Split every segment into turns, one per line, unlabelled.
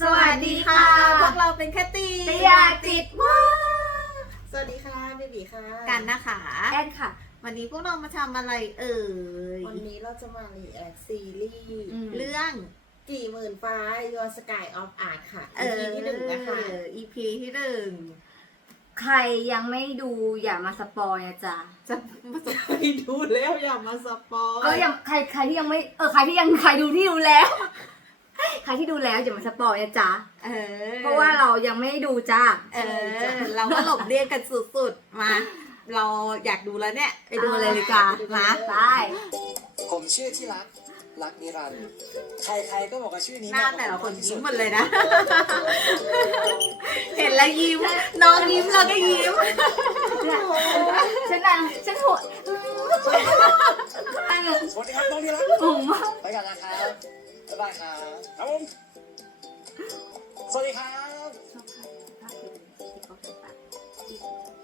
สวัสดีค่ะ
พวกเราเป็นแคตตี้
เตียติดว่า
สวัสดีค่ะเบบีค่ะ
กันนะคะ
แอนค่ะ
วันนี้พวกเรามาทำอะไรเอ่ย
วันนี้เราจะมารีแอคซีรีส์
อืม
เรื่อง
กี่หมื่นฟ้า Your Sky of Art ค่ะ
เอ
EP
อ
ที่หนึ่งนะคะ
EP ที่หนึ่ง
ใครยังไม่ดูอย่ามาสปอยนะจ๊ะ
จะมาส
ไปดูแล้วอย่ามาสปอย
ก็ยังใครใครที่ยังไม่เออใครที่ยังใครดูที่ดูแล้ว ใครที่ดูแล้วอย่ามาสปอยนะจ๊ะ
เออ
เพราะว่าเรายังไม่ได้ดูจ้า
เออ เราก็หลบเลี่ยงกันสุดๆ มา เราอยากดูแล้วเนี่ย ไปดูเลยดีกว่ามา
ได้
ผมชื่อที่รัก รักนิรันดร์ใครๆก็บอกว่าชื่อนี้
หน้า
เห
แต่
มาะ
ละ
กับ
คน
ที่
ยิ้
สุ
ม
ด
หมดเลยนะ เห็นแล้วยิ้ม น้องยิ้มเราก็ยิ้ม
ฉันน่ะฉันโหด
สวัสดีครับน้องที่รัก
งงมาก
ไปกันนะครับ บ๊ายบายครับครับผมสวัสดีครับ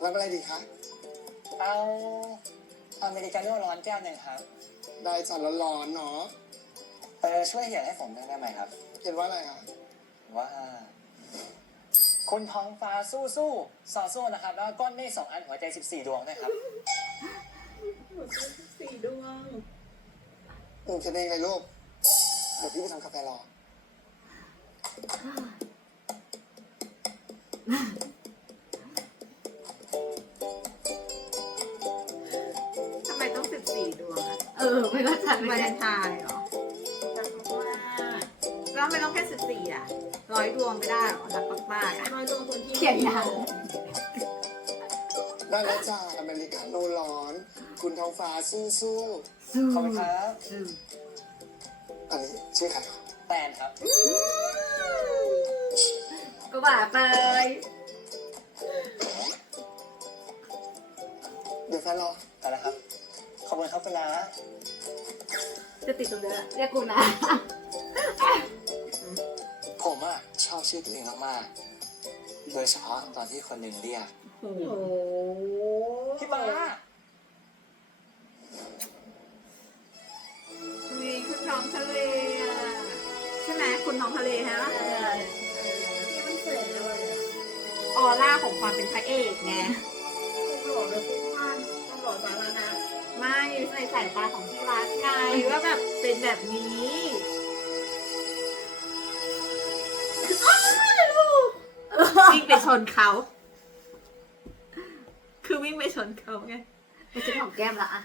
รับอะไรดีคะเอาอเมริกาโน่ร้อนแก้วหนึ่งครับ
ได้จัดร้อนๆเนาะ
เออช่วยเขียนให้ผมด้วยได้ไหมครับ
เขียนว่าอะไรอะ
ว่า คุณท้องฟ้าสู้สู้ๆสอสู้นะครับ แล้วก็ก้อนเมฆสองอันหัวใจสิบสี่ดวงด้วยครับ
สี่ดวง
อืมเขียนเองเลยลูกเดี๋ยวพี่ไปทำกาแฟรอ
ทำไมต้องสิบสี่ดวงอะ
เออ ไม่เข้าใจ
วา
ไม่
เล
ได้
นไทน์เหรอ
รักมาก
แล้วทำไมต้องแค่สิบสี่อะร้อยดวงไม่ได้เหรอรักมากๆอะ
น้อยดวงคนที่
เขียนยาว
ได้แล้วจ้าอเมริกาโน่ร้อน คุณท้องฟ้าสู้
สู้
ขอบคุณครับ
สู้
ๆ อันนี้ชื่อใครอะ
แตนครับ
ก็ว่าไป
เดี๋ยวแฟนรอ
เอาละครับ ขอบคุณครับคุณน้า
จะติดตรงเนี้ยเรียกกูนะ
ผมอะชอบชื่อตัวเองมากๆโดยเฉพาะตอนที่คนหนึ่งเรียก
โอ้โห
โอ้
พี่ป้า
มีคุณท้องทะเลอะใช่ไหมคุณท้องทะเลฮะ
ที่มันเสร็จแล้วเลยอะ
ออร่าของความเป็นพระเอกไง
ต้องหล่อเลยพุ่งพันต้องหล่อสาธารณะ
ไม่ในสายตาของที่รักไงว่าแบบเป็นแบบนี้วิ่งไปชนเขา คือวิ่งไปชนเขาไง
ไม่ใช่ของแก้มละอะ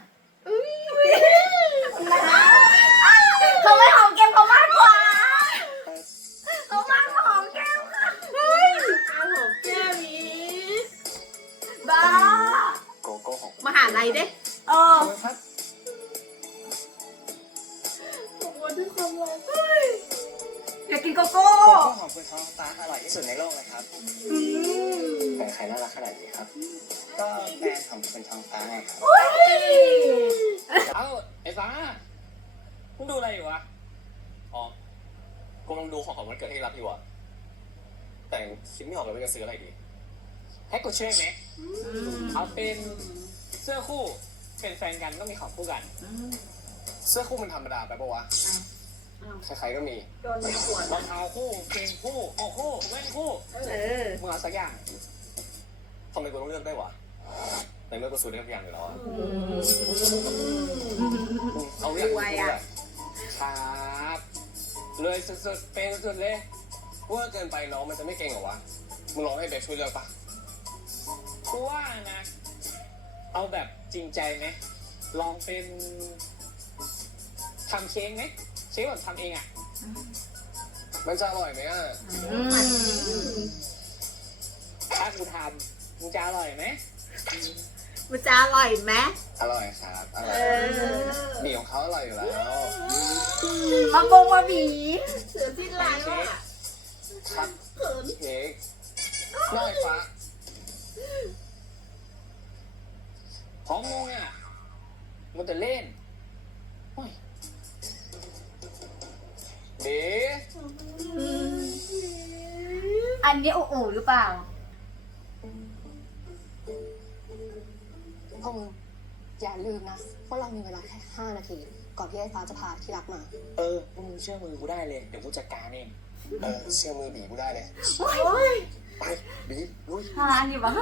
เขาไม่หอมแก้มเขามากกว่าเอามาหอมแก้มค่ะ
อาหอมแก้มนี้
บ้า
โกโก้ของ
มหาลัยเด้
เอ
ข
อ
บคุณครับ
ผมว่าด้วยความรัก
อยากกินโกโก้
โกโก้ของคุณท้องฟ้าอร่อยที่สุดในโลกเลยครับแต่ใครน่ารักขนาดนี้ครับ ก็แฟนของคุณท้องฟ้าไงครับ
อุ้ย
เอ้าไอ้ฟ้า มึงดูอะไรอยู่วะ อ๋อกูกำลังดูของของวันเกิดให้รับอยู่อะแต่คิดไม่ออกเลยว่าจะซื้ออะไรดี ให้กูช่วยไหมเอาเป็นเสื้อคู่ เป็นแฟนกันต้องมีของคู่กัน
เสื้อคู่มันธรรมดาไปปะวะ ใครๆก็มี
โดนมีขวด
รองเท้าคู่เพลงคู่หมวกคู่แว่นคู่
เออ
มึงเอาสักอย่างทำไมกูต้องเลือกได้วยวะในเมื่อกูซื้อได้ทุกอย่างอยู่แล้วอะเอาอย่าง
รวยอะ
ครับเลยสุดๆเป็นสุดๆเลย
เว่าเกินไปน้องมันจะไม่เก่งเหรอวะ มึงลองให้เบคช่วยเลือกปะ
กูว่านะ เอาแบบจริงใจไหมลองเป็นทำเค้กไหมเค้กแบบทำเองอะ
มันจะอร่อยไหมอะ
อืม
ถ้ากูทำมึงจะอร่อยไหม
มันจะอร่อยไหม
อร่อยครับอร่
เอ
อย
อ
บีของเขาอร่อยอยู่แล้ว
มาบงมาบี
เสือสิ้นลายว่ะ
ครับ
เขิน
เค้กน้อยฟ้า
ของมึงอะมันจะเล่น
เด๋
อันนี้โอ้โหหรือเปล่า
มีเวลาแค่5นาที ก่อนที่ไอ้ฟ้าจะพาที่รักมา
เออมึงเชื่อมือกูได้เลย เดี๋ยวกูจัดการเอง
อ
เออเชื่อมือบีกูได้เลย ไปบีลุย
ทานอยู่บ้าง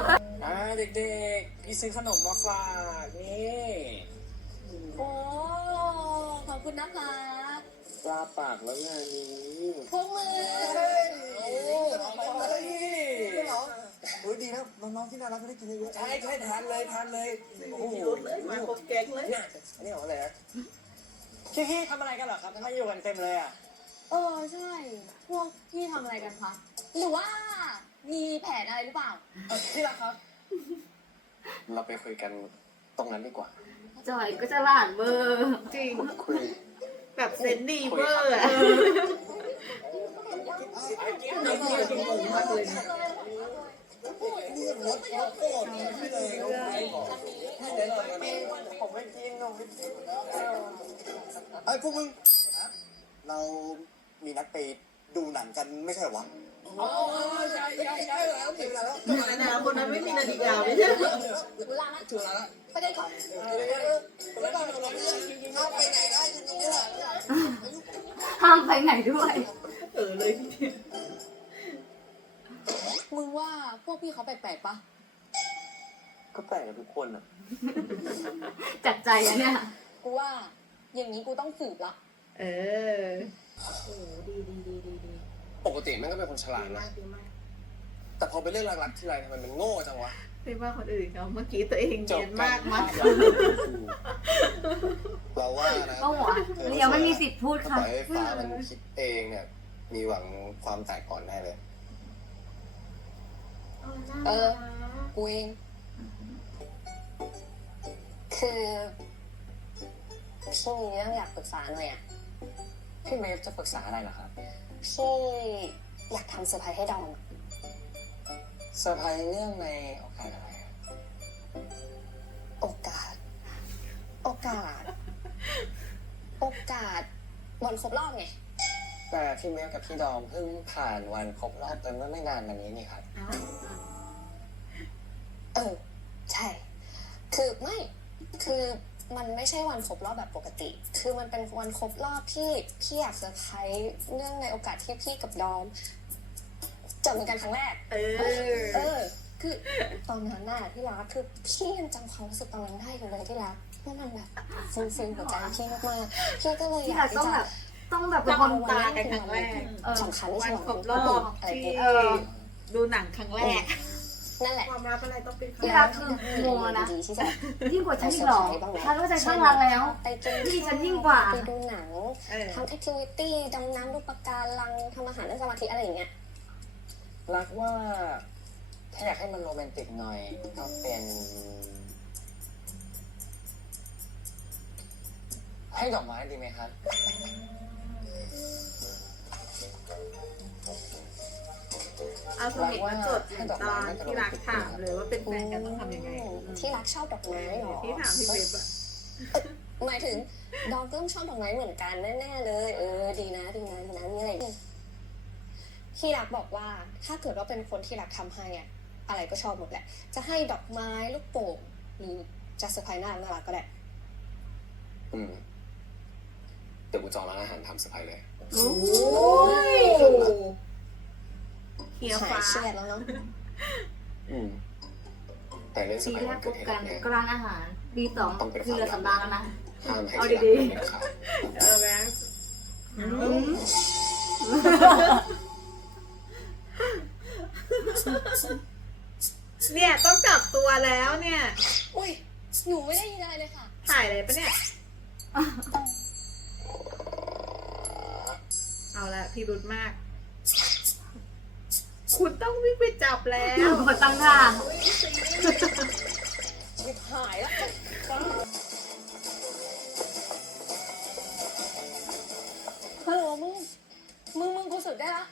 อ่าเด็กๆ พี่ซื้อขนมมาฝากนี่
โอ้ขอบคุณนะคะ
ปลาปากแล้วงานนี้
พวกมือ
อ้ยดีนะน้องๆที่น่ารักก็ได้กินเยอะ
ใช่ใช่ทานเลยทานเลยโอ้โห
รถเลยมาครบแก๊งเลย
เนี่ยอันนี้ของอะไรนะพี่ๆทำอะไรกันเหรอครับทำไมอยู่กันเต็มเลยอะ
เออใช่ พวกพี่ทำอะไรกันคะหรือว่ามีแผนอะไรหรือเปล่า
เอ่อที่รักครับ เราไปคุยกันตรงนั้นดีกว่า
จอยก็จะหลานเบอร์
จริง
คุย
แบบเซนดีเวอร์อะ
น้องเที่ยวจริงๆมากเลยนะ
ผมไม่กินผมไม่กิน
ไอ้ยพวกมึง เรามีนัดไปดูหนังกันไม่ใช่เหรอวะ
อ๋อใช่ใช่ใช่แล้วถึงแล้ว
นะคนนั้นไม่มีนาฬิกาไม่ใช่เหรอ
ถึงเวลาละ
ถึงแล้ว
ไปได้ก่อน
ห้ามไปไหนด้วย
เออเลยพี่เทียน
มึงว่าพวกพี่เขาแปลกๆปะ
ก็แปลกกับทุกคนอะ
จัดใจอะเนี่ย
กูว่า อย่างนี้กูต้องสืบละ
เออ
โอ้โหดีดีดีดีดี
ปกติแม่งก็เป็นคนฉลาด
ดีมา
นะ
กดีมาก
แต่พอไปเรื่องรักๆทีไรทำไมมันโง่จังวะ
ไม่ว่าคนอื่นเขาเมื่อกี้ตัวเองเนียนมากมาก
เราว่านะ
ก็หัวเดี๋ยวไม่มีสิทธิ์พูด
ถ้า
ค่ะ
ปล่อยให้ฟ้ามันคิดเองเนี่ย มีหวังความแตกก่อนแน่เลย
เออ กูเอง คือพี่มีเรื่องอยากปรึกษาหน่อยอะ
พี่เมฟจะปรึกษาอะไรเหรอครับ
พี่อยากทำเซอร์ไพรส์ให้ดอมอะ
เซอร์ไพรส์เรื่องในโอกาสอะไรอะ
โอกาส โอกาส โอกาสวันครบรอบไง
แต่พี่เมฟกับพี่ดอมเพิ่งผ่านวันครบรอบไปเมื่อไม่นานมานี้นี่ครับ
เอ คือไม่คือมันไม่ใช่วันครบรอบแบบปกติ คือมันเป็นวันครบรอบที่พี่อยากเซอร์ไพรส์เนื่องในโอกาสที่พี่กับดอมจับมือกันครั้งแรก
เออ
เออ คือตอนนั้นน่ะที่รักคือพี่ยังจำความรู้สึกตอนนั้นได้อยู่เลยที่รักว่ามันแบบซึ้งๆหัวใจพี่มากๆพี่ก็เลยอ
ที่
ยา
เรา
กที่
ต้อง
จะ
แบบต้องแบบเป็นคน
ตากันครั้งแรก
เออ
สำคัญที่
วั
สุ
น
ด
ครบรอบ
อะไร
ที่
อย่างเงี้ย
เออ
ดูหนังครั้งแรก
นั่นแหละ
ความรักอะไรต้องเป็น
ที่รักคือโมนะ
ดีที่จะ
ยิ่งกว่าฉันอีกเหรอฉันรู้ใจข้างรักแล้ว
ไปกิน
พี่ฉันยิ่งกว่า
ไปดูหนัง
เออ
ทำแอคทิวิตี้ดำน้ำดูปะการังทำอาหารนั่งสมาธิอะไรอย่างเงี้ย
รักว่า ถ้าอยากให้มันโรแมนติกหน่อย ก็เป็น ให้ดอกไม้ดีไหมครับ
เอาสมุดมาจดเหมือนตอนที่รักถามเลยว่าเป็นแฟนกันต้องทำยังไง
ที่รักชอบดอกไม้เหรอ
ที่ถามพี่เว็บอะ
หมายถึงดอมก็ต้องชอบดอกไม้เหมือนกันแน่ๆเลย เออ ดีนะดีนะดีนะมีอะไรอีกที่รักบอกว่าถ้าเกิดว่าเป็นคนที่รักทำให้อะอะไรก็ชอบหมดแหละ จะให้ดอกไม้ลูกโป่งหรือจะเซอร์ไพรส์น่ารักน่ารักก็ได้
อืมเดี๋ยวกูจองร้านอาหารทำเซอร์ไพรส์เลย
โอ้ย เคียว
หาย
ฟ้า
เครียดแล้วเนาะ
อืมแต่เรื่องเซอ
ปี
ร์ไพรส์
แร
วั
ก
น
พ
เกิด
บ
ให้
กั
รั
น
กเนี่ย
ก็ร้านอาหารปีสองคือเรือสำราญแล้วนะ
ห้ามให้
เอา
ใคร
ดี
รัก
ๆ
เด็ดขาด
เออแบงค์เนี่ยต้องกลับตัวแล้วเนี่ย
อุ้ยหนูไม่ได้ยินอะไรเลยค่ะ
ถ่ายอะไรปะเนี่ย เอาละพี่รุดมาก คุณต้องวิ่งไปจับแล้ว
หมดตั้งท่า
ชิบหายแล้วฮัลโหลมึง มึงมึงกูสุดได้ละ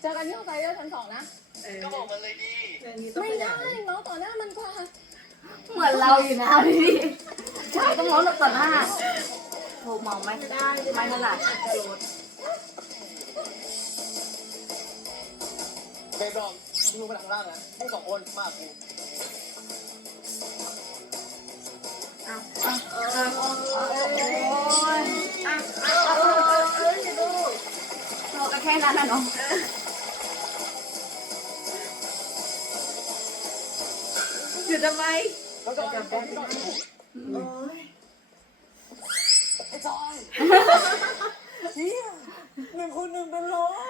เจอกันที่ห้องไซเดอร์ชั้นสองนะ
เออ
ก็บอกมันเลยดี
เรื่องนี้ต้อง
ไม่
ข
ได้
ยาย
เมาส์ต่อหน้ามันกว่า
เหมือนเราอยู่นะพี่ใช่ต้องร้องต่อหน้าโทรเมาไหม
ไม่ได้
ไม่ถนัด
อา
เบย์บอมมึงลงไปทางล่างนะมึงสองคนมากกู
เอาเอาเอาเอา
โอ้ย
อา
เออเออเออเออดู
โอ้ตัวก็แค่นั้นนะเนาะ
หยุดทำไม
แล้วก็
โอ้ย
ไอ้จอยเฮียหนึ่งคนหนึ่งเป็นร้อย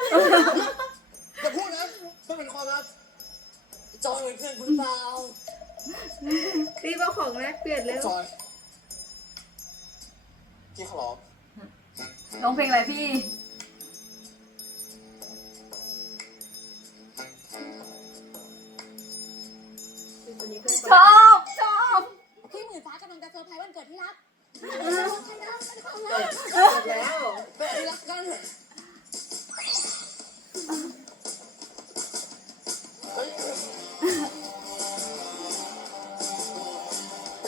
นะต้องเป็นความลับไอ้จอยเป็นเพื่อนคุณเปล่า
รีบเอาของแรกเปลี่ยนเร็ว
จอยพี่ขอร้อง
ร้องเพลงอะไรพี่
คนนี้ก็
ชอบชอบ
พี่หมื่นฟ้ากำลังจะเซอร์ไพรส์วันเกิดที่รัก
เปิดแล้ว
ที่รักกัน
เ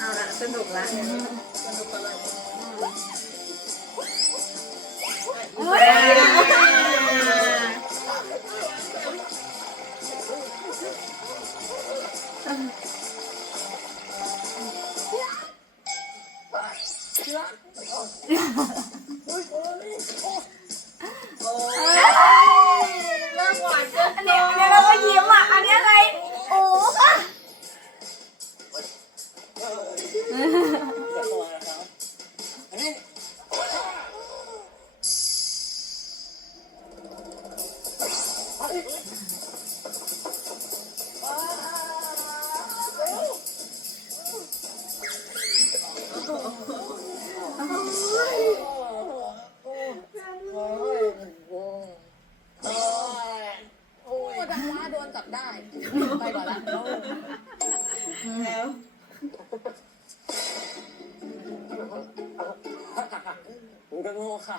อาละสนุกละ
สนุกตลอด
อุ้ย
จับได้ไปก่อนละ
แล้ว
มึงก็โง่ค่ะ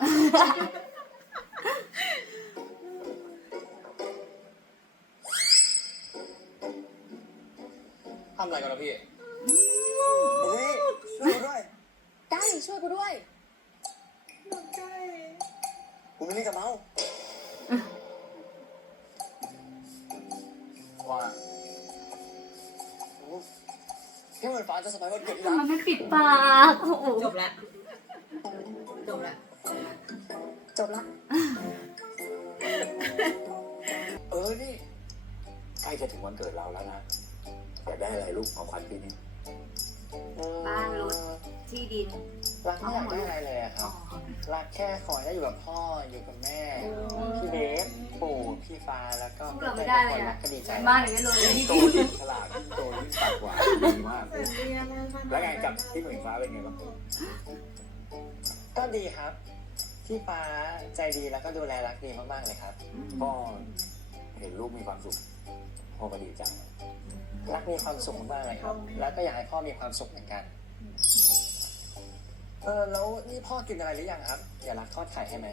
ที่ดิน
รักไม่อยากได้อะไรเลยอะครับ รักแค่ขอให้ได้อยู่กับพ่ออยู่กับแม่ พี่เบสปู่พี่ฟ้าแล้วก็
พวกเราไม่ได้เลยอะ
รักก็ดีใจ
บ้านหรือไม่เลยที่
โต
ดิน
ยิ่งฉลาดโตยิ่งปากหวานดีมากแล้วไงกับพี่หมื่นฟ้าเป็นไงบ้าง
ก็ดีครับ พี่ฟ้าใจดีแล้วก็ดูแลรักดีมากๆเลยครับ
พ่อเห็นลูกมีความสุขพ่อก็ดีจัง
รักมีความสุขมากเลยครับ แล้วก็อยากให้พ่อมีความสุขเหมือนกัน เออแล้วนี่พ่อกินอะไรหรือยังครับอย่ารักทอดไข่ให้ไหม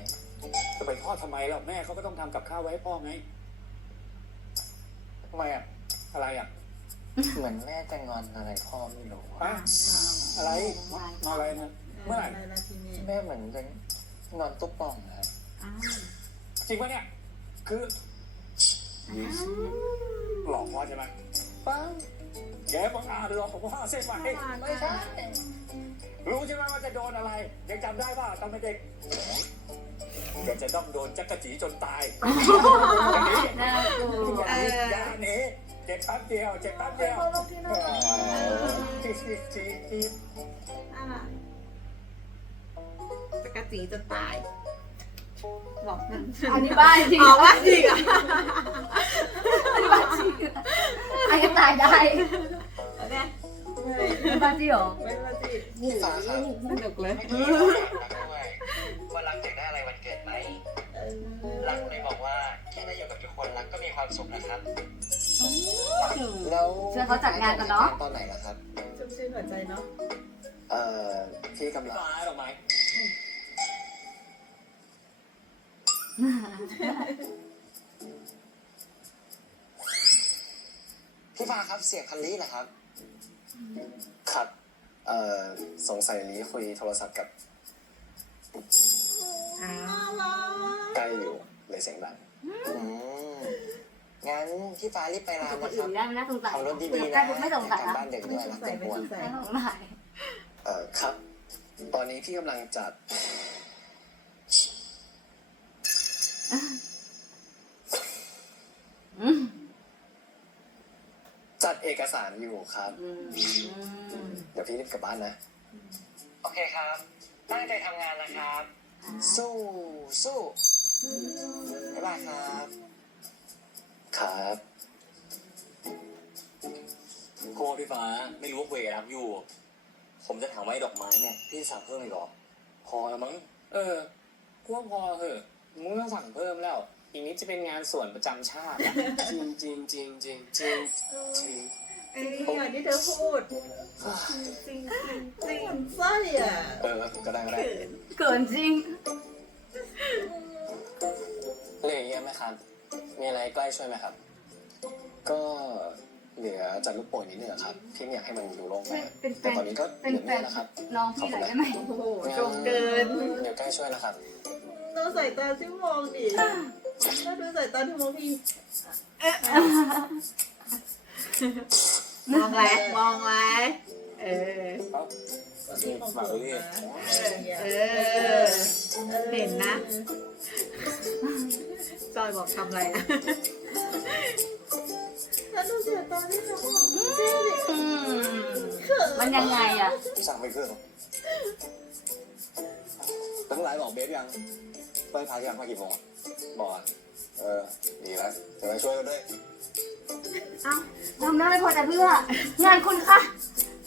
จะไปทอดทำไมล่ะแม่เขาก็ต้องทำกับข้าวไว้ให้พ่อไง
ทำไมอะ
อะไรอะ
เหมือนแม่จะงอนอะไรพ่อไม่รู้
อะ
อะ
อะไรมาอะไรนะเมื่อไหร่
อะไรนะทีนี้
แม่เหมือนจะงอนตุ๊กป่องนะครับ
จริงปะเนี่ย คือหลอกพ่อใช่ไหม
ป้า
แกบังอาจหลอกพ่อใช่ไหม
ไม่ใช่
รู้ใช่ไหมว่าจะโดนอะไร ยังจำได้ป่ะตอนเป็นเด็กแกจะต้องโดนจักรจีจนตายอย่างนี้
น่ากลัว
อย่าหนีเจ็บแป๊บเดียวเจ็บแป๊บเดียวจีจีจีจี
จะกระจีจนตายบอกมัน
อันนี้บ้าจริง
อ๋อว่าจริงอะ
อันนี้บ้าจริงอันนี้ตายได้
เนี่ย
บ้านจริงเหรอ
ไม่มาจีบ
พี่ฟ้าครับ
สนุกเลย
ไม่ได้บอกรักด้วยว่ารักอยากได้อะไรวันเกิดไหม
เออ
รักเลยบอกว่าแค่ได้อยู่กับทุกคนรักก็มีความสุขนะครับแล้ว
เชิญเขาจัดงานกันเนาะ
ตอนไหนล่ะครับ
ชุ่มชื่นหัวใจเนาะ
เอ่อพี่กำลัง
ฟ้าดอกไม้
พี่ฟ้าครับเสียงคันลี่นะครับ ครับ เอ่อสงสัยลีคุยโทรศัพท์กับ
อ้าว
ใกล้อยู่เลยเสียงดังอืมงั้นพี่ฟ้ารีบไปร้าน
คน
นะค
อื่
รับ
นได้ไม่น่าสงสัย
ขับรถดี
คุย
ๆ
กั
นะ
บใครปุ๊บไม่สงสัย
กลับ
นะ
บ้านเด็กด้วยรักเด็กอ้วน
ไม่สงสัย
เอ่อครับ ตอนนี้พี่กำลังจัด อกสารอยู่ครับ
อืม
เดี๋ยวพี่รีบกลับบ้านนะ โอเคครับ ตั้งใจทำงานนะครับ สู้สู้บ๊ายบายครับ ครับ
โก้พี่ฟ้าไม่รู้ว่าเวรับอยู่ ผมจะถามว่าไอ้ดอกไม้เนี่ยพี่จะสั่งเพิ่มอีกเหรอ
พอแล้วมั้ง เออกูว่าพอเหอะมึงไม่ต้องสั่งเพิ่มแล้ว อีกนิดจะเป็นงานส่วนประจำชาติอะจริงจริงจริงจริงจริงจริง
ไอ้นี่อย่างที่เธอพูด
จริงจริงจ
จ
ริ
ริ
ง
งไส้อะ
เออก็ได้ก็ได้
เกินจริง
เหลือเยอะไหมครับ มีอะไรใกล้ช่วยไหมครับ ก็เหลือจัดลูกโป่งนิดนึงอะครับ พี่ไม่อยากให้มันดูโล่งไป
เป็นแฟ
แต่
น
ตอนนี้ก็เหลือไม่เยอะนะครับ
น้องพี่หน่อยได้ไหม
โอ้โห
จงเกิน
เดี๋ยวใกล้ช่วยนะครับ
ดูสายตาที่มองดิถ้าดูสายตาที่มองพี่
มองแลมองแลเออ
ที่ของผมนะ
เออ เห็นนะจอยบอกทำอะไรอะ
ถ้าดูสายตาที่เขามองพี่ดิ
อืมมันยังไงอะ
พี่สั่งไปเครื่องตั้งหลายบอกเบฟยังไปพาที่ร้านมากี่โมงอะบอกอะเออดีแล้วจะไปช่วยกันด้วย
ทำได้ไม่พอแต่เพื่องานคุณค่ะ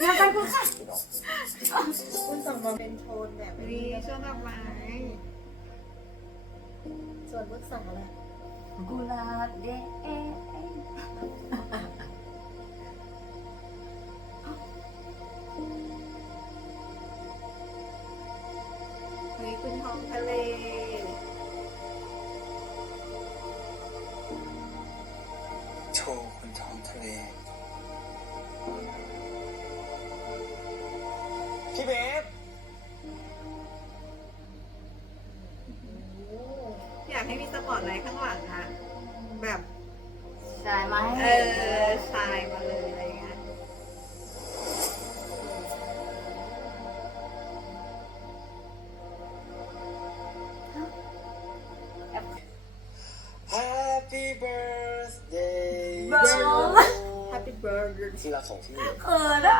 งานกันคุณค่ะ
คุณส่งมาเป็นโทนแบบ
มีช่วงดอกไม้
ส่วนมึกสั่งอะไร
กุหลาบแดง
มีคุณทองทะเล
ท้องทะเล
พี่เบฟ
อยากให้มีสปอตไลท์ข้างหลังอะแบบ
ใช่ไหม
เออชายมา
ของพี่
เออนะ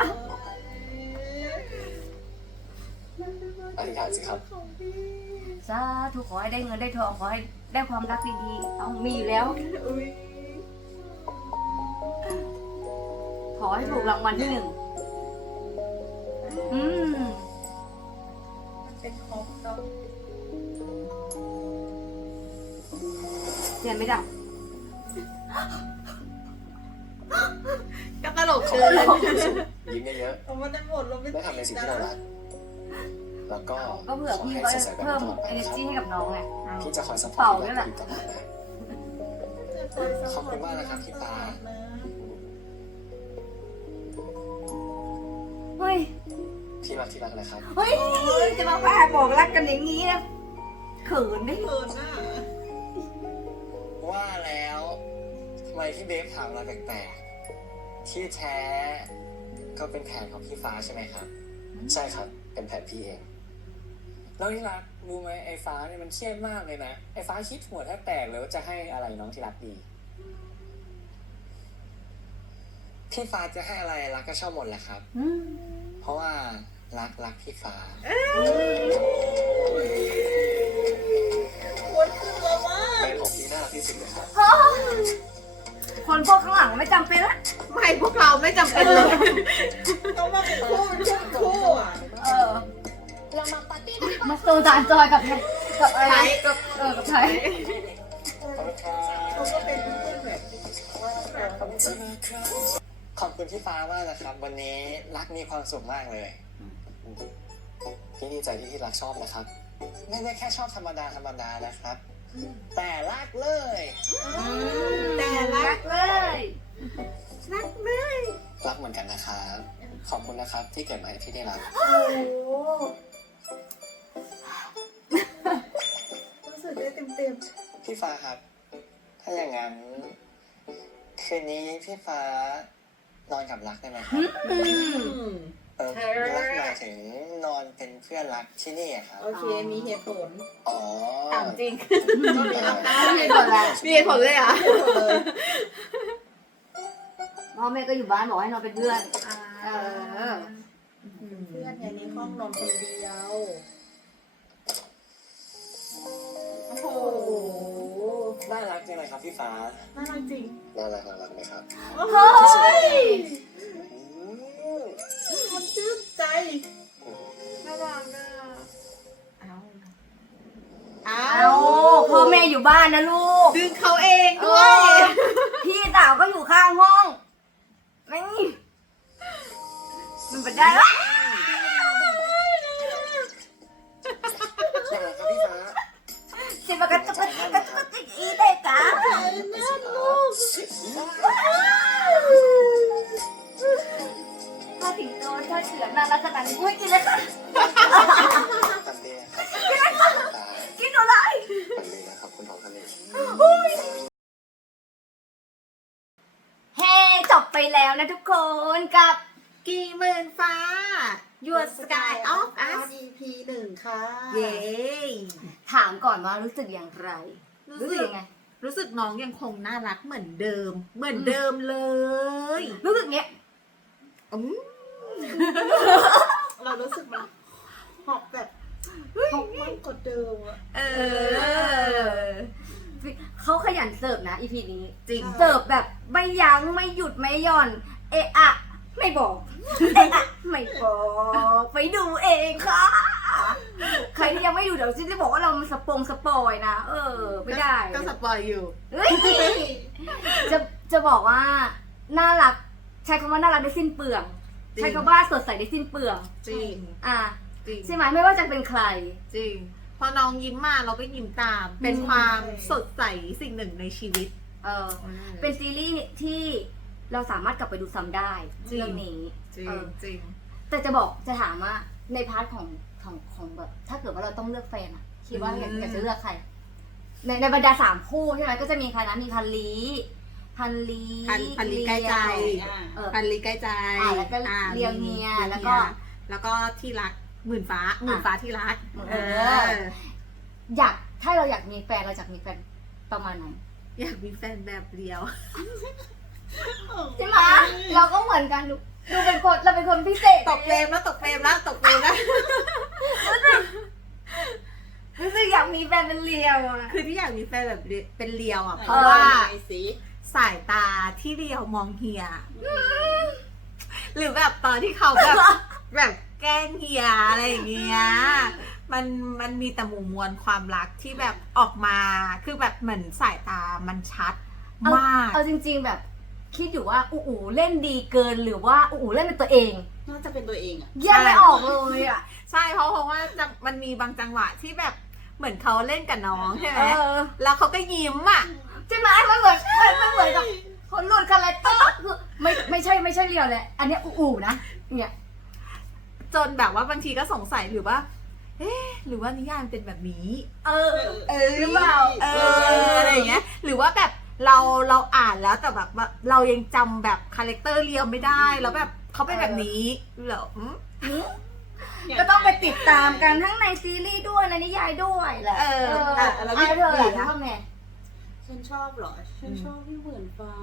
อธิษฐานสิครับ
สาธุขอให้ได้เงินได้ทองขอให้ได้ความรักดีๆเอามีอยู่แล้ว
อุ้ย
ขอให้ถูกรางวัลที่หนึ่งอืม
มันเป็นคอปต้อง
เสียงไม่ดั
ลกเกิน
ยิ้มเยอะ
เอามันได้หมดเราไม่
ๆได้ทำในสิ่งที่เรารัก แล้วก็
ก็เผื่อ
ขอ
พี่
ให้
ก็
สดใสแบบ
เพิ่ม
นี้ตลอดไปนะค
energy
รับ
ให้กับน้องไง
พี่จะคอยซัพพอ
เป่า
ร์ต
ด้
พี่
วยแห
รั
ละ
กตลอดนะ
ขอบ
คุณมากนะครับพี่ปา
เฮ้ย
พี่รักที่รักนะครับ
เฮ้ย จะมาแฝบอกรักกันอย่างนี้นะเขินดิ
เขินอะ
ว่าแล้วทำไมพี่เบฟถามอะไรแปลกๆ ที่แท้ก็เป็นแผนของพี่ฟ้าใช่ไหมครับ ใช่ครับ เป็นแผนพี่เอง แล้วที่รักรู้ไหมไอ้ฟ้าเนี่ยมันเครียดมากเลยนะ ไอ้ฟ้าคิดหัวแทบแตกเลยว่าจะให้อะไรน้องที่รักดี พี่ฟ้าจะให้อะไรรักก็ชอบหมดแหละครับ
อืม
เพราะว่ารักรักพี่ฟ้า
ไม่จำเป็น
เลย
เขามาเป็นคู่เป็นคู่คู่อะ
เออ
เรามาปาร์ตี้กันดีกว่า
มาโซจานจอยกับไทยกับอะไรนะกับเออกับไทย
เขาก็เป็นเพื่อนแบบ
ขอบคุณพี่ฟ้ามากนะครับ วันนี้รักมีความสุขมากเลยพี่ดีใจที่พี่รักชอบนะครับ ไม่ได้แค่ชอบธรรมดาธรรมดานะครับ แต่รักเลย
แต่รั
รั
ก
กเลย
รักเลย
รักเหมือนกันนะครับ ขอบคุณนะครับที่เกิดมาให้พี่ได้รัก
โอ้รู้สึกได้เต็มเต็ม
พี่ฟ้าครับ ถ้าอย่างนั้น คืนนี้พี่ฟ้านอนกับรักได้ไหมครับ
อืม
เออรักหมายถึงนอนเป็นเพื่อนรักที่นี่อะครับ
โอเค มีเหตุผล
อ๋อ
ถามจริง
ก็มีราคา
ไม่มีผลแล้ว
มีเหตุผลเลยเหรอะ
เลย
อ๋ ออแม่ก็อยู่บ้านบอกให้นอนเป็นเพื่อน เออ
เพื่อนไงในห้องนอนคนเดียว โอ้โห
น่ารักจังเลยครับพี่ฟ้า
น่ารักจริง
น่ารักน่ารักไหมครับ
เฮ้ย
อืม
มันชื่นใจ
น่ารักอะเอา
เอาพ่อแม่อยู่บ้านนะลูก
ดึงเขาเอง
เอ
ด้วย
อพี่สาวก็อยู่ข้างห้อง ไม่มันเป็น อนว่ารู้สึกอย่างไร รู้สึกยังไง
รู้สึกน้องยังคงน่ารักเหมือนเดิม เหมือนเดิมเลย
รู้สึกเงี้ย
อืม
เรารู้สึกมันหอบแบบหอบมากกว่าเดิมอะ
เออ
เขาขยันเสิร์ฟนะ EP นี้
จริง
เสิร์ฟแบบไม่ยั้งไม่หยุดไม่หย่อน เอะอะ ไม่บอก เอะอะ ไม่บอก ไปดูเองค่ะ ใครที่ยังไม่ดูเดี๋ยวฉันจะบอกว่าเรามันสปงสปอยนะ เออ ไม่ได้
ก็สปอยอยู่
เฮ้ย จะจะบอกว่าน่ารัก ใช้คำว่าน่ารักได้สิ้นเปลือง
จริง
ใช้คำว่าสดใสได้สิ้นเปลือง
จริง
อะ
จริง
ใช่ไหมไม่ว่าจะเป็นใคร
จริง พอน้องยิ้มมาเราก็ยิ้มตาม เป็นความสดใสสิ่งหนึ่งในชีวิต
เออ เป็นซีรีส์ที่เราสามารถกลับไปดูซ้ำได้
จริง
เรื่องนี้
จริง
เออ
จริง
แต่จะบอกจะถามว่าในพาร์ทของ ของของแบบ ถ้าเกิดว่าเราต้องเลือกแฟนอะคิดว่าอยาก
อืม
อยากจะเลือกใคร ในในบรรดาสามคู่ใช่ไหมก็จะมีใครนะมีพันลีพันลี
พันพันลีใกล้ใจ
เออ
พันลีใกล้ใจ
อ่าแล้วก็
อ่า
เรียวเฮีย
รี
แล้วก็
แล้วก็ที่รักหมื่นฟ้าหมื่นฟ้าที่รัก
เออ อยากถ้าเราอยากมีแฟนเราอยากมีแฟนประมาณไหน
อยากมีแฟนแบบเดียว
ใช่ไหมเราก็เหมือนกันดู ดูเป็นคนเราเป็นคนพิเศษ
ตกเฟรมแล้วตกเฟรมแล้วตกเฟรมแล้ว
รู้สึกอยากมีแฟนเป็นเลียวอะ
คือที่อยากมีแฟนแบบเรียเป็นเรียวอะ
ไหน
เพราะว่า
ไหนสิ
สายตาที่เรียวมองเฮีย หรือแบบตอนที่เขาแบบแบบแกล้งเฮียอะไรอย่างเงี้ยมันมันมีแต่หมู่มวลความรักที่แบบออกมา คือแบบเหมือนสายตามันชัดมาก
เอาจริง ๆ แบบ คิดอยู่ว่าอูอูเล่นดีเกินหรือว่าอูอูเล่นเป็นตัวเอง
น่าจะเป็นตัวเองอะ
แยกไม่ออกเลยอะ
ใช่เพราะเพราะว่าจะมันมีบางจังหวะที่แบบเหมือนเขาเล่นกับน้องใช่ไหม
เออ
แล้วเขาก็ยิ้มอะ
ใช่ไหมมันเหมือนมันมันเหมือนกับคนหลุดคาแรคเตอร์คือไม่ไม่ใช่ไม่ใช่เรียวเลยอันเนี้ยอูอูนะเนี่ย
จนแบบว่าบางทีก็สงสัยหรือว่าเอ๊ะหรือว่านิยายมันเป็นแบบนี้
เออ
เออ
หรือเปล่า
เอออะไรอย่างเงี้ย หรือว่าแบบ เราเราอ่านแล้วแต่แบบว่าเรายังจำแบบคาแรคเตอร์เรียวไม่ได้ แล้วแบบเขาเป็นแบบนี้เหรออืม
ก็ต้องไปติดตามกันทั้งในซีรีส์ด้วยในนิยายด้วยแหละ
เออ
เออ
แล้ว
ไอ้เธอ
เหลื
ล่ะ
อ
ทำไง
ฉันชอบเหรอ ฉันชอบพี่เหมือนฟ้า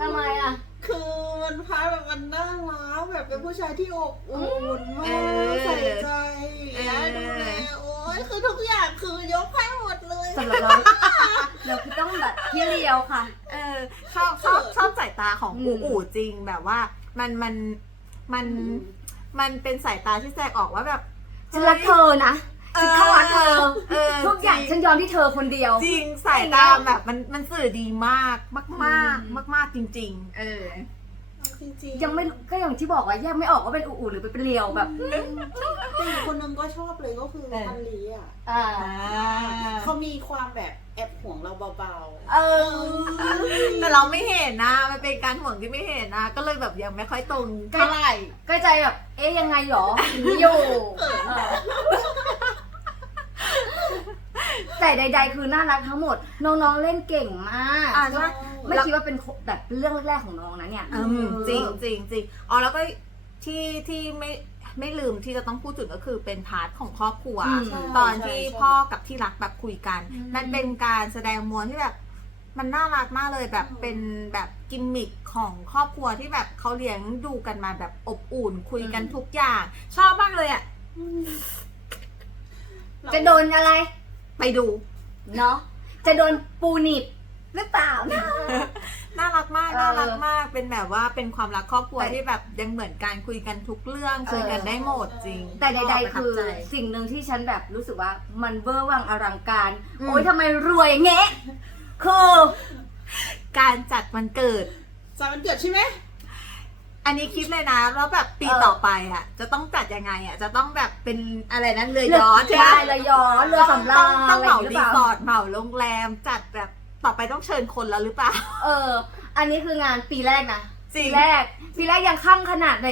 ทำไมอะ
คือมันพาแบบมันน่ารักแบบเป็นผู้ชายที่อบอุ่นมา
เอกอ
ใส่ใจ
เออ
และดูแลโอ้ยคือทุกอย่างคือยกให้หมดเลย
สำหรับเรา เราคือต้องแบบพี่เรียวค่ะ
เออชอบชอบชอบสายตาของ
อืม
อูอูจริงแบบว่ามันมันมันมันเป็นสายตาที่แสดงออกว่าแบบ
ฉันรักเธอนะ ฉันเข้ารักเธอ
เออ
ทุกอย่าง
จริ
ฉันยอมที่เธอคนเดียว
จริงสายตาแบบมันมันสื่อดีมากมากมากมากมากๆจริง ๆ เออ
จริงๆ
ยังไม่ก็อย่างที่บอกว่าแยกไม่ออกว่าเป็นอูอูหรือเป็นเรียวแบบ
แต่อีกคนนึงก็ชอบเลยก็คือ
เออ
พันลีอะ
อ่า
เขามีความแบบแอบห่วงเราเบาๆ
เออ
แต่เราไม่เห็นนะ มันเป็นการห่วงที่ไม่เห็นนะ ก็เลยแบบยังไม่ค่อยตรงเท่าไหร่
ก็ใจแบบ เอ๊ยยังไงหรออย่างนี้อยู่เออ แต่ใด ๆ คือน่ารักทั้งหมด น้องๆเล่นเก่งมาก
อ่าใช่
ไม่คิดว่าเป็นแบบเรื่องแรกๆของน้องนะเนี่ย
อืมจริงจริงจริงอ๋อแล้วก็ที่ที่ไม่ไม่ลืมที่จะต้องพูดถึงก็คือเป็นพาร์ทของครอบครัว
อืม
ตอนที่พ่อกับที่รักแบบคุยกัน
อืม
มันเป็นการแสดงมวลที่แบบมันน่ารักมากเลยแบบเป็นแบบกิมมิคของครอบครัวที่แบบเขาเลี้ยงดูกันมาแบบอบอุ่น คุยกันทุกอย่าง ชอบมากเลยอะ่ะ
จะโดนอะไร
ไปดู
เนาะจะโดนปูหนิบหรือเปล่านะ
น่ารักมาก
เออ
น่ารักมาก เป็นแบบว่าเป็นความรักครอบครัว
แต่
ที่แบบยังเหมือนการคุยกันทุกเรื่องคุยกันได้หมดจริง
แต่ใด
ป
ๆ
ระทับ
คือ
ใจ
สิ่งหนึ่งที่ฉันแบบรู้สึกว่ามันเวอร์วังอลังการ
อืม
โอ๊ยทำไมรวยเงี้ยคือ
การจัดวันเกิด
จามันเกิดใช่ไหม
อันนี้คิดเลยนะแล้วแบบปีต่อไปอะ จะต้องจัดยังไงอะ จะต้องแบบเป็นอะไรนั้นเรือยอชต์ใช่ไหม
ใช่เรือยอชต์เรือสำรา
ต้อง
ญ
ต้องเหมาะ
ไย่
รี
งงี้ย
สอร์ทเหมาโรงแรมจัดแบบต่อไปต้องเชิญคนแล้วหรือเปล่า
เออ อันนี้คืองานปีแรกนะ
จริง
ปีแรกปีแรกยังข้างขนาดไหน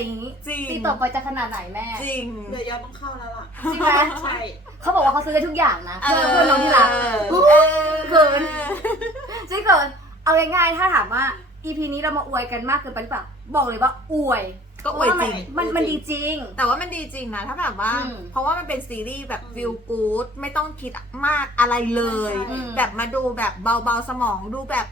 จริง
ปีต่อไปจะขนาดไหนแม่
จริง
เดี๋ยวยอดต้องเข้าแล้วล่ะ
ใช่ไหม
ใช่
เขาบอกว่าเขาซื้อได้ทุกอย่างนะเพื่อเพื่อน้องที่รัก
เออ
เกินใช่เกินเอาง่ายๆถ้าถามว่า EP นี้เรามาอวยกันมากเกินไปหรือเปล่า บอกเลยว่าอวย
ก็อวยจริง
มันมันดีจริง
แต่ว่ามันดีจริงนะถ้าแบบว่า
อืม
เพราะว่ามันเป็นซีรีส์แบบฟิลกู๊ดไม่ต้องคิดมากอะไรเลย
อืม
แบบมาดูแบบเบาๆสมองดูแบบ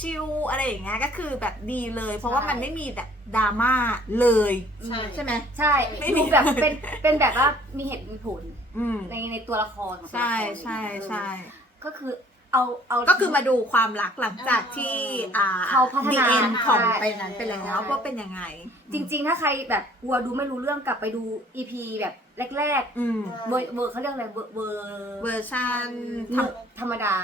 ชิลๆอะไรอย่างเงี้ยก็คือแบบดีเลย เพราะว่ามันไม่มีแบบดราม่าเลย
ใช่
ใช่ไหม
ใช่
ไม่มี
ดูแบบเป็นเป็นแบบว่ามีเหตุมีผล
อืม
ในในตัวละครของตัว
ใช่
ละคร
ใช่ใช่
ก็คือ เอาเอา
ก็คือมาดูความรักหลังจากที่อ่า
เขาพัฒนา
ดีเอ็นของ
ใช่
ไปนั้นไปแล้ว
ใช่
ว่าเป็นยังไง
จริง ๆ ถ้าใครแบบกลัวดูไม่รู้เรื่องกลับไปดู EP แบบแรก
อืม
ๆเวอร์เวอร์เขาเรียกอะไรเวอร์เวอร์
เวอร์ชันธรรม
ธรรมดา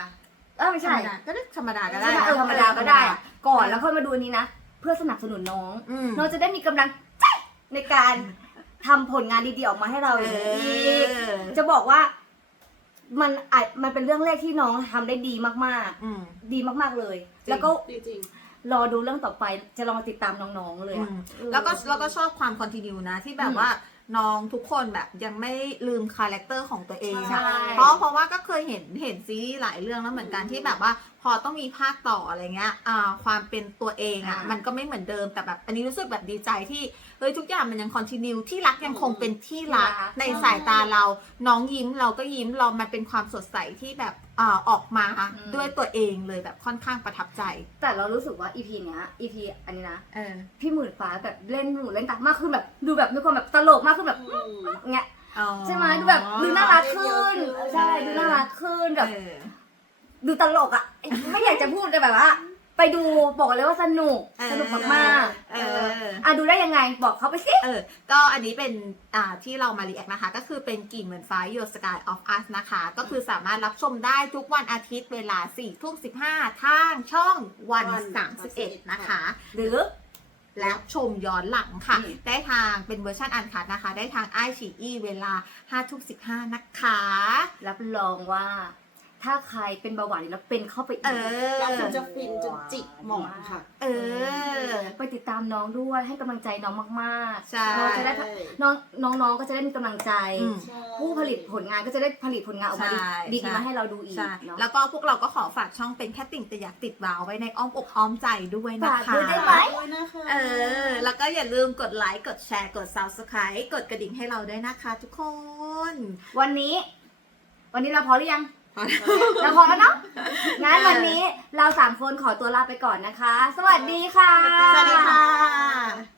เออไม่
ธร
ใช่
รมดาก็ได้ธรรมดาก็ได้
ใช่ไหมเออธรรมดาก็ได้อะก่อนแล้วค่อยมาดูอันนี้นะ เพื่อสนับสนุนน้อง
อืม
น้องจะได้มีกำลังใจในการทำผลงานดีๆออกมาให้เรา
เอ
อีก
อ
จะบอกว่า มันอาจมันเป็นเรื่องแรกที่น้องทำได้ดีมาก
อืม
ๆ ดีมากๆเลย
จริง
แล้วก็
จริง
รอดูเรื่องต่อไปจะลองมาติดตามน้องๆเลยอะ
อืม
เออ
แล้วก็แล้วก็ชอบความคอนติเนียนะที่แบบ
อืม
ว่าน้องทุกคนแบบยังไม่ลืมคาแรคเตอร์ของตัวเอง
ใช่
อะเพราะเพราะว่าก็เคยเห็นเห็นซีรีส์หลายเรื่องแล้วเหมือนกันที่แบบว่า พอต้องมีภาคต่ออะไรเงี้ยอ่าความเป็นตัวเองอะ
อ่ามั
มันก็ไม่เหมือนเดิมแต่แบบอันนี้รู้สึกแบบดีใจที่เฮ้ยทุกอย่างมันยังคอนติเนียที่รักยังคงเป็นที่รัก
ที่รัก
ในสายตาเราน้องยิ้มเราก็ยิ้มเรามันเป็นความสดใสที่แบบอ่าออกมาด้วยตัวเองเลยแบบค่อนข้างประทับใจ
แต่เรารู้สึกว่า EP เนี้ย EP อันนี้นะ
เออ
พี่หมื่นฟ้าแบบเล่นหนูเล่นตามากขึ้นแบบดูแบบมีความแบบตลกมากขึ้นแบบ
ๆอืม
เงี้ย
อ๋อ
ใช่ไหมดูแบบดูน่ารักขึ้นใช่ดูน่ารักขึ้นแบบ
เออ
ดูตลกอะ ไม่อยากจะพูดแต่แบบว่า ไปดูบอกเลยว่าสนุก
เออ
สนุกมากๆ
เอ
เอ
อ
ออะดูได้ยังไงบอกเขาไปสิ
เออ ก็อันนี้เป็นอ่าที่เรามารีแอคนะคะ ก็คือเป็นกลิ่นเหมือนฟ้า Your Sky of Us นะคะ ก็คือสามารถรับชมได้ทุกวันอาทิตย์เวลา4ทุ่ม15ทางช่องวัน
วัน
31 นะคะ
หรือ
และชมย้อนหลังค่ะ
อืม
ได้ทางเป็นเวอร์ชันอันคัดนะคะ ได้ทางไอชีอีเวลา5ทุ่ม15 นะคะ
รับรองว่า ถ้าใครเป็นเบาหวานแล้วเป็นเข้าไปอีก
เออ
แล้วคุณจะฟินจนจิกหมอนค่ะ
เออ
ไปติดตามน้องด้วยให้กำลังใจน้องมากๆ
ใช่
เราจะได้น้องน้องๆก็จะได้มีกำลังใจ
อืม
ผู้ผลิตผลงานก็จะได้ผลิตผลงานออกมาดี
ใช่
ดี
ใช่
ๆมาให้เราดูอีก
ใช่
เนาะ
แล้วก็พวกเราก็ขอฝากช่องเป็นแค่ติ่งแต่อยากติดวาวไว้ในอ้อมอกอ้อมใจด้วยนะ
ฝาก
คะ
ด้วยได้ไหม
ด้วยนะคะ
เออ แล้วก็อย่าลืมกดไลค์ กดแชร์ กด subscribe กดกระดิ่งให้เราด้วยนะคะทุกคน
วันนี้ วันนี้เราพอหรือยัง เราพอแล้วเนาะ งั้นวันนี้เราสามคนขอตัวลาไปก่อนนะคะ สวัสดีค่ะ
สวัสดีค่ะ